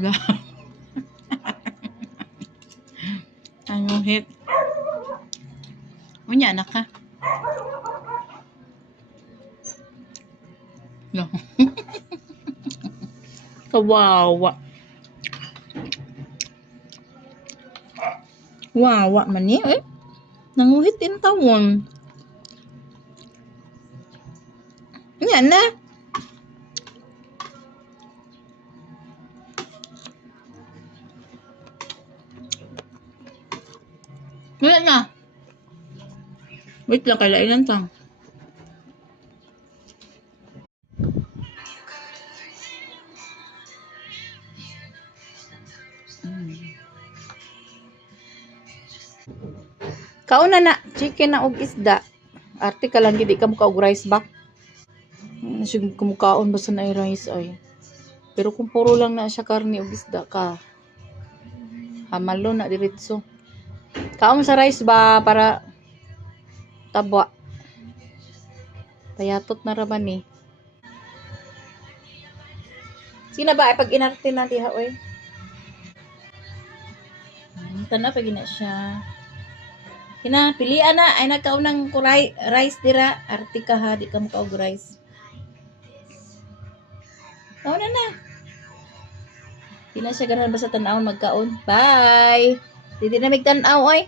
Wala. Ang hit. Unya anak ka. No. Kawawa. Wawa man niya eh. Nanguhit din tawon. Unya na. Unya na. Wait lang, kailan tang. Kauna na, chicken na og isda. Arte ka lang gid ka mo kaog rice ba? Sig kumukaon basta na rice ay. Pero kung puro lang na siya karne og isda ka, hamalo na diretso. Kaon sa rice ba para tabwa. Payatot na raman ni. Sina ba ay pag inarte na diha oy? Tana pag ina siya. Kina pilian na ay nagkaunang kuray rice dira, arte ka ha, di ka mo kaog rice. Kaon na. Di na siya ganahan basta tan-awon magkaon. Bye. Di na mig tan-aw oy.